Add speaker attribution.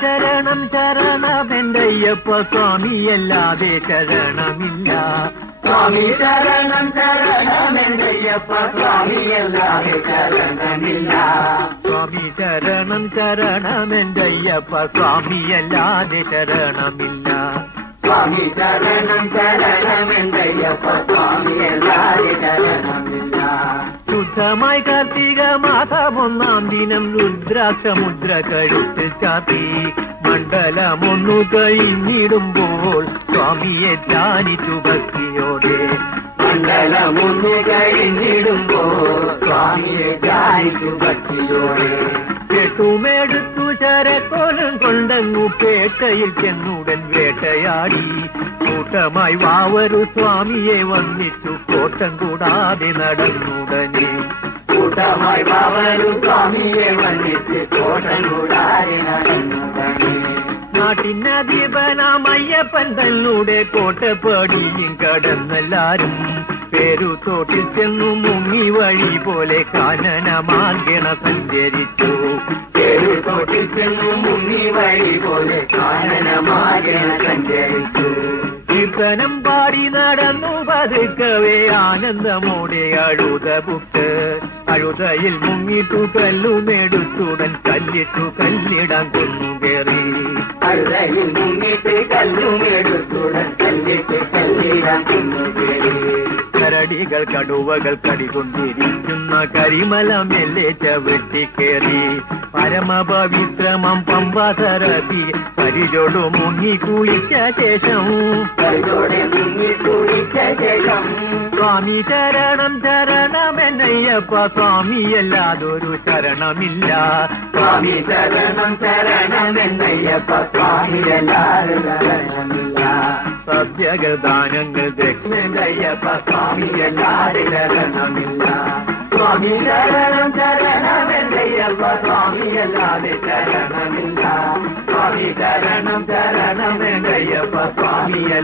Speaker 1: ശരണം ശരണമെന്തയ്യപ്പ സ്വാമിയല്ലാതെ ശരണമില്ല.
Speaker 2: സ്വാമി ശരണം ശരണമെന്തയ്യപ്പ സ്വാമിയല്ലാതെ ശരണമില്ല.
Speaker 1: സ്വാമി ശരണം ശരണമെന്തയ്യപ്പ സ്വാമിയല്ലാതെ ശരണമില്ല.
Speaker 2: സ്വാമി ശരണം ശരണമെന്തയ്യപ്പ സ്വാമിയല്ല
Speaker 1: ശുദ്ധമായി കാർത്തിക മാസമൊന്നാം ദിനം രുദ്രാക്ഷമുദ്ര കഴുത്തിൽ ചാത്തി മണ്ഡലമൊന്നു കഴിഞ്ഞിടുമ്പോൾ സ്വാമിയെ ധ്യാനിച്ചു ഭക്തിയോടെ.
Speaker 2: മണ്ഡലമൊന്നു കഴിഞ്ഞിടുമ്പോൾ സ്വാമിയെ ധ്യാനിച്ചു ഭക്തിയോടെ.
Speaker 1: കെട്ടുമെടുത്തു ശരക്കോലം കൊണ്ടങ്ങു പേട്ടയിൽ ചെന്നുടൻ വേട്ടയാടി. കൂട്ടമായി വാവരു സ്വാമിയെ വന്നിട്ടു കോട്ടം കൂടാതെ നടന്നുടനെ.
Speaker 2: കൂട്ടമായി ബാബരു സ്വാമിയെ വന്നിട്ട് കോട്ടം കൂടാതെ നടന്നുടനെ
Speaker 1: നാട്ടിനധീപനാമയ്യപ്പൻ തന്നൂടെ കോട്ടപ്പാടിയും കടന്നെല്ലാരും പേരു തോട്ടിൽ ചെന്നു മുങ്ങി വഴി പോലെ കാനന മാർഗണ സഞ്ചരിച്ചു
Speaker 2: തോട്ടിൽ ചെന്നു മുങ്ങി വഴി പോലെ കാനനമാകണ സഞ്ചരിച്ചു.
Speaker 1: കീർത്തനം പാടി നടന്നു പതുക്കവേ ആനന്ദമോടെ അഴുത പുട്ട് അഴുതയിൽ മുങ്ങിട്ടു കല്ലുമേടുത്തുടൻ കല്ലിട്ടു കല്ലിടാൻ കൊന്നു കയറി
Speaker 2: അഴുതയിൽ മുങ്ങിട്ട് കല്ലുമെടുത്തുടൻ കല്ലിട്ട് കല്ലിടാൻ കുന്നുകേറി
Speaker 1: കരടികൾ കടുവകൾ കടികൊണ്ടിരിക്കുന്ന കരിമല മെല്ലെ ചവിട്ടിക്കേറി പരമപവിത്രമം പമ്പാസരതി കരിചോട് മുങ്ങി കുളിച്ച ശേഷം
Speaker 2: കരിചോട് മുങ്ങി കുളിച്ച ശേഷം
Speaker 1: സ്വാമി ശരണം ശരണമെന്നയ്യപ്പ സ്വാമിയല്ലാതൊരു ശരണമില്ല.
Speaker 2: സ്വാമി ശരണം ശരണമെന്നയ്യപ്പ സ്വാമി ശരണമില്ല.
Speaker 1: സദ്യഗദാനങ്ങൾ
Speaker 2: എന്നയ്യപ്പ സ്വാമിയല്ലാതെ ശരണമില്ല. സ്വാമി ശരണം ശരണമെന്നയ്യപ്പ സ്വാമിയല്ലാതെ ശരണമില്ല. സ്വാമി ശരണം ശരണമെന്നയ്യപ്പ സ്വാമിയല്ല